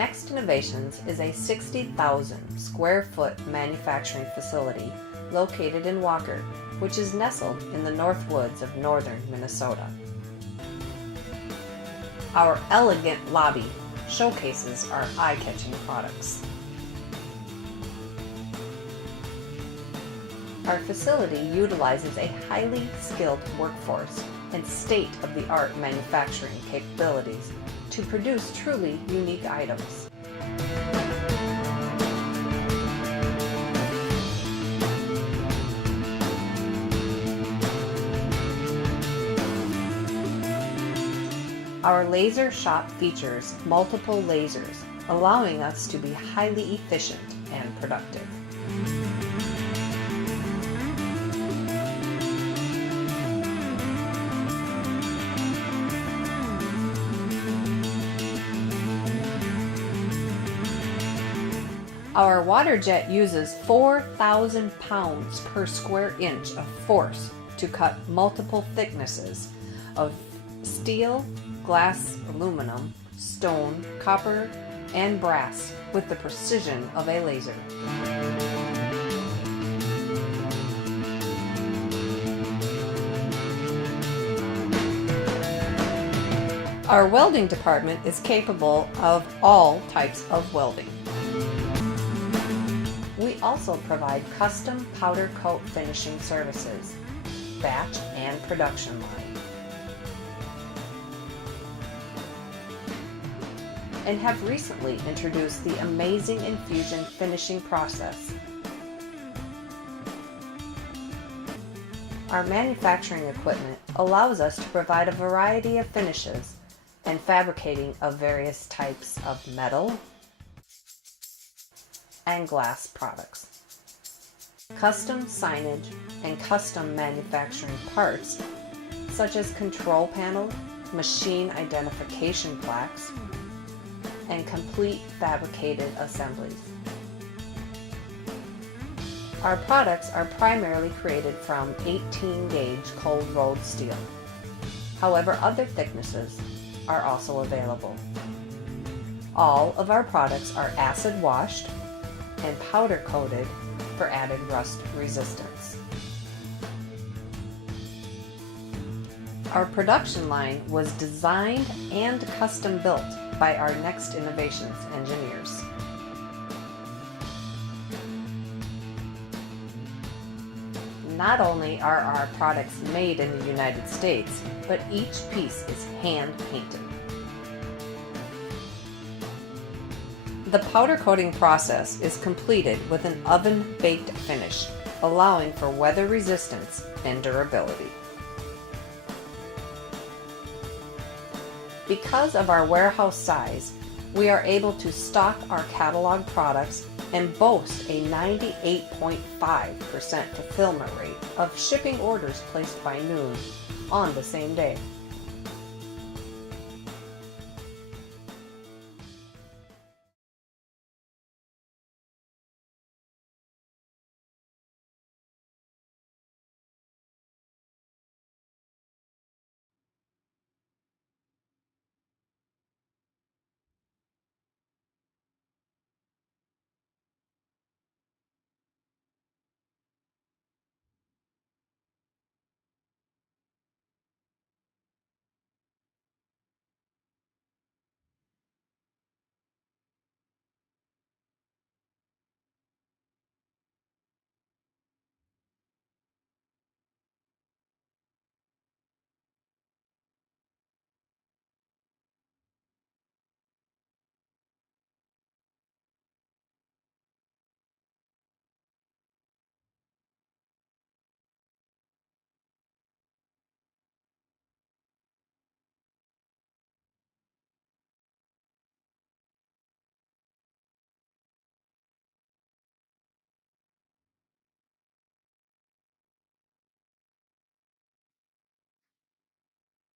Next Innovations is a 60,000 square foot manufacturing facility located in Walker, which is nestled in the North Woods of northern Minnesota. Our elegant lobby showcases our eye-catching products. Our facility utilizes a highly skilled workforce and state-of-the-art manufacturing capabilities to produce truly unique items. Our laser shop features multiple lasers, allowing us to be highly efficient and productive. Our water jet uses 4,000 pounds per square inch of force to cut multiple thicknesses of steel, glass, aluminum, stone, copper, and brass with the precision of a laser. Our welding department is capable of all types of welding. We also provide custom powder coat finishing services, batch and production line, and have recently introduced the amazing infusion finishing process. Our manufacturing equipment allows us to provide a variety of finishes and fabricating of various types of metal and glass products. Custom signage and custom manufacturing parts such as control panel, machine identification plaques, and complete fabricated assemblies. Our products are primarily created from 18-gauge cold rolled steel. However, other thicknesses are also available. All of our products are acid washed and powder coated for added rust resistance. Our production line was designed and custom built by our Next Innovations engineers. Not only are our products made in the United States, but each piece is hand painted. The powder coating process is completed with an oven-baked finish, allowing for weather resistance and durability. Because of our warehouse size, we are able to stock our catalog products and boast a 98.5% fulfillment rate of shipping orders placed by noon on the same day.